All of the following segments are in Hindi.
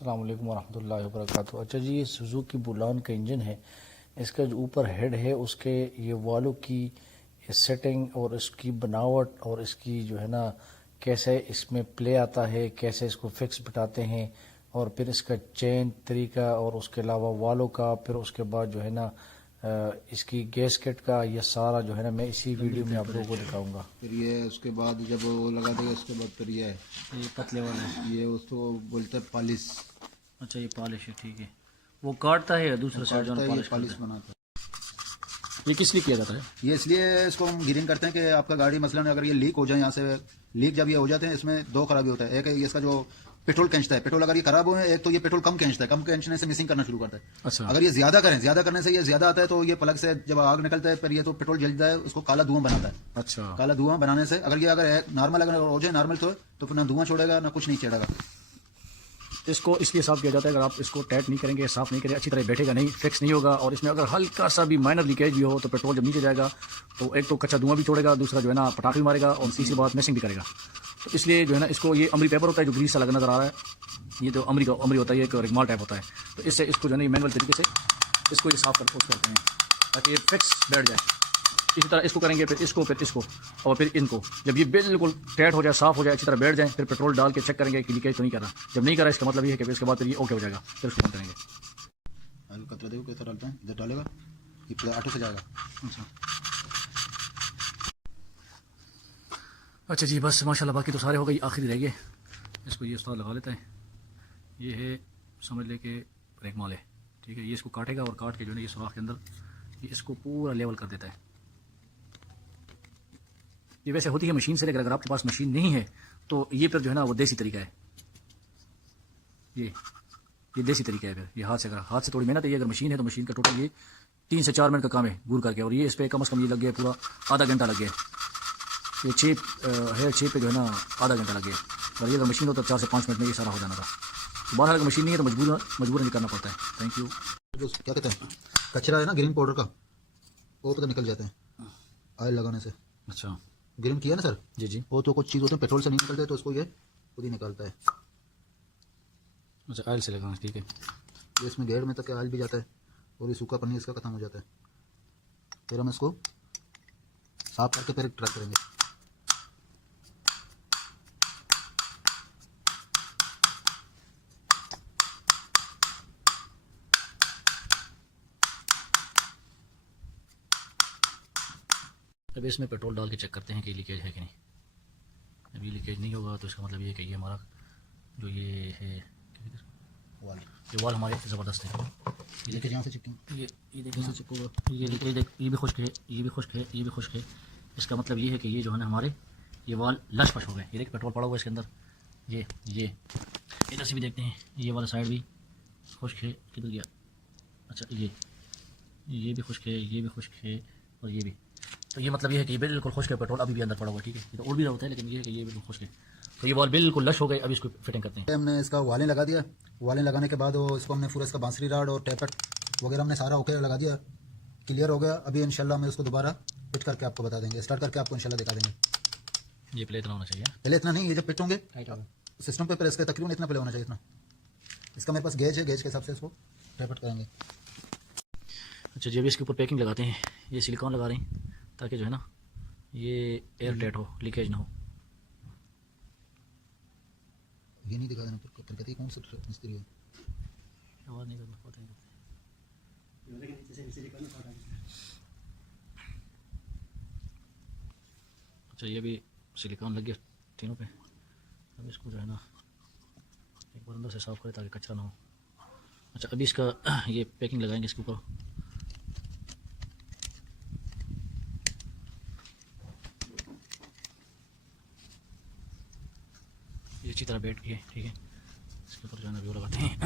अस्सलाम वालेकुम वरहमतुल्लाहि वबरकातुहू। अच्छा जी, ये सुजुकी बुलान का इंजन है। इसका जो ऊपर हेड है उसके ये वालों की सेटिंग और इसकी बनावट और इसकी जो है ना कैसे इसमें प्ले आता है, कैसे इसको फिक्स बिठाते हैं और फिर इसका चेन तरीका और उसके अलावा वालों का, फिर उसके बाद जो है ना इसकी गैसकेट का, ये सारा जो है ना मैं इसी वीडियो में आप लोगों को दिखाऊंगा। फिर ये उसके बाद जब वो लगा देगा उसके बाद फिर ये पतले वाला है, ये उसको बोलते हैं पॉलिश। अच्छा ये पॉलिश है, ठीक है। वो काटता है दूसरा साइड जो काटता है, ये पॉलिश करता पॉलिश है। बनाता है। ये किस लिए किया जाता है? ये इसलिए इसको हम ग्रीन करते हैं कि आपका गाड़ी मसलन अगर ये लीक हो जाए, यहाँ से लीक जब ये हो जाते हैं इसमें दो खराबी होता है। एक है ये इसका जो पेट्रोल खींचता है, पेट्रोल अगर ये खराब हो, एक तो ये पेट्रोल कम खींचता है, कम खींचने से मिसिंग करना शुरू करता है। अच्छा। अगर ये ज्यादा करें, ज्यादा करने से ये ज्यादा आता है तो ये प्लग से जब आग निकलता है फिर ये तो पेट्रोल जलता है, उसको काला धुआं बनाता है। अच्छा। काला धुआं बनाने से अगर नॉर्मल अगर हो जाए नॉर्मल तो फिर ना धुआं छोड़ेगा ना कुछ नहीं चढ़ेगा। इसको इसलिए साफ़ किया जाता है, अगर आप इसको टाइट नहीं करेंगे, साफ़ नहीं करेंगे, अच्छी तरह बैठेगा नहीं, फिक्स नहीं होगा। और इसमें अगर हल्का सा भी माइनर लीकेज भी हो तो पेट्रोल जब नीचे जाएगा तो एक तो कच्चा धुआं भी छोड़ेगा, दूसरा जो है ना पटाखे भी मारेगा और तीसरी बात मिसिंग भी करेगा। तो इसलिए जो है ना इसको ये अमरी पेपर होता है जो ग्रीस सा लगा नज़र आ रहा है, ये तो अमरी होता है, ये एक रिगमाल टाइप होता है। तो इससे इसको जो है ना मैनुअल तरीके से इसको ये साफ़ करते हैं ताकि ये फिक्स बैठ जाए। इसी तरह इसको करेंगे, फिर इसको और फिर इनको। जब ये बिल्कुल टाइट हो जाए, साफ़ हो जाए, अच्छी तरह बैठ जाए, फिर पेट्रोल डाल के चेक करेंगे कि लीकेज तो नहीं कर रहा। जब नहीं कर रहा इसका मतलब ये है कि फिर इसके बाद फिर ये ओके हो जाएगा, फिर उसको बंद करेंगे। कतरा देखो कैसा डालते हैं, इधर डालेगा ये ऑटो से जाएगा। अच्छा जी, बस माशाल्लाह, बाकी तो सारे हो गई, आखिरी रह गए। इसको ये उस्ताद लगा लेता है। ये है समझ ले कि रेगमाल है, ठीक है। ये इसको काटेगा और काट के जो है ना ये सुराख के अंदर ये इसको पूरा लेवल कर देता है। ये वैसे होती है मशीन से, लेकिन अगर आपके पास मशीन नहीं है तो ये फिर जो है ना वो देसी तरीका है। ये देसी तरीका है। फिर ये हाथ से, अगर हाथ से थोड़ी मेहनत है, ये अगर मशीन है तो मशीन का टोटल ये 3 से 4 मिनट का काम है घूर करके। और ये इस पर कम से कम ये लग गया पूरा आधा घंटा लग गया। ये छेप पे जो है ना आधा घंटा लग गया। और ये अगर मशीन हो तो 4 से 5 मिनट में ये सारा हो जाना था। तो बाहर अगर मशीन नहीं है तो मजबूरन ये करना पड़ता है। Thank you. जो क्या कहते हैं कचरा है ना ग्रीन पाउडर का, वो तो निकल जाते हैं ऑयल लगाने से। अच्छा, ग्रीन किया ना सर जी जी। वो तो कुछ चीज़ होते हैं पेट्रोल से नहीं निकलते, तो उसको ये खुद ही निकालता है। अच्छा, ऑयल से लगाना, ठीक है। ये इसमें गेयर में तक ऑयल भी जाता है और ये सूखा पन्नी इसका खत्म हो जाता है। फिर हम इसको साफ करके फिर ट्राई करेंगे। अब इसमें पेट्रोल डाल के चेक करते हैं कि लीकेज है कि नहीं। अभी लीकेज नहीं होगा तो इसका मतलब ये है कि ये हमारा जो ये है वाल, ये वाल हमारे ज़बरदस्त है। ये देखिए यहाँ से चिपकेंगे, ये देखिए यहाँ चिपका, ये लीकेज देख, ये भी खुश्क है, ये भी खुश्क है, ये भी खुश्क है। इसका मतलब ये है कि ये जो है ना हमारे ये वाल लश पश हो गए। ये देखिए पेट्रोल पड़ा हुआ है इसके अंदर। ये इधर से भी देखते हैं, ये वाला साइड भी खुश्क है। किधर गया? अच्छा, ये भी खुश्क है, ये भी खुश्क है और ये भी। तो ये मतलब ये है कि ये बिल्कुल खुश्क है, पेट्रोल अभी भी अंदर पड़ा हुआ है, ठीक है। ये तो उड़ भी रहा होता है, लेकिन ये है कि ये बिल्कुल खुश्क है। तो ये वाल बिल्कुल लश हो गए। अभी इसको फिटिंग करते हैं। हमने इसका वालें लगा दिया। वालें लगाने के बाद वो इसको हमने पूरा इसका बांसुरी राड और टेपट वगैरह हमने सारा ओके लगा दिया, क्लियर हो गया। अभी इंशाल्लाह हम इसको दोबारा फिट करके आपको बता देंगे, स्टार्ट करके आपको इंशाल्लाह दिखा देंगे। ये प्ले इतना होना चाहिए, पहले इतना नहीं, ये जब फिट होंगे सिस्टम पे इसका तकरीबन इतना प्ले होना चाहिए, इतना। इसका मेरे पास गेज है, गेज के हिसाब से इसको टेपट करेंगे। अच्छा, जब इसके ऊपर पैकिंग लगाते हैं, ये सिलिकॉन लगा रहे हैं ताकि जो है ना ये एयर टाइट हो, लीकेज ना हो। ये नहीं दिखा देना फिर कहते हैं कौन सा मिस्त्री है। आवाज़ नहीं करना, पता नहीं। अच्छा, ये भी सिलिकॉन लग गया तीनों पे। अब इसको जो है ना एक बार अंदर से साफ़ करें ताकि कचरा ना हो। अच्छा, अभी इसका ये पैकिंग लगाएंगे इसके ऊपर। ये अच्छी तरह बैठ गई है, ठीक है। इसके ऊपर जो है ना व्यू लगाते हैं।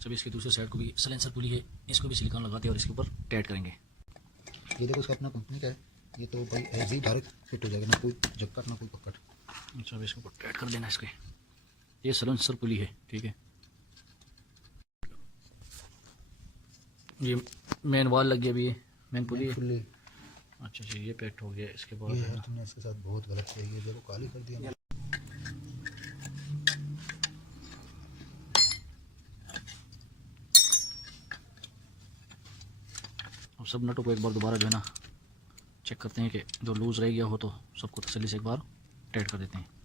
जब इसके दूसरे साइड को भी सलेंसर पुली है, इसको भी सिलिकॉन लगाते हैं और इसके ऊपर टाइट करेंगे। ये देखो इसका अपना कंपनी का है, ये तो भाई ऐसे ही डायरेक्ट फिट हो जाएगा, ना कोई जक्कट ना कोई पकड़। अच्छा, अब इसके ऊपर टाइट कर देना इसके। ये सलेंसर पुली है, ठीक है। ये मेन वाल लग गया, अभी ये मेन पुली है। अच्छा जी, ये पैक्ट हो गया। इसके बाद ये तुमने इसके साथ बहुत गलत किया, ये देखो काली कर दिया। अब सब नटों को एक बार दोबारा जो है ना चेक करते हैं कि जो लूज़ रह गया हो तो सबको तसल्ली से एक बार टाइट कर देते हैं।